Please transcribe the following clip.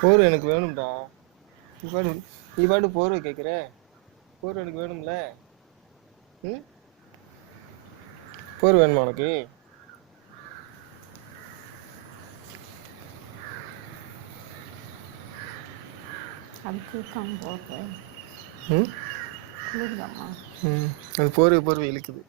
போர்வை எனக்கு வேணும்டா. நீ பாட்டு போர்வை கேட்குற. போர்வை எனக்கு வேணும்ல. ம் போர்வை வேணுமா உனக்கு? அதுக்கு இருக்காங்க போடுற ம் குளிர்தாம்மா. ம் அது போர்வை இழுக்குது.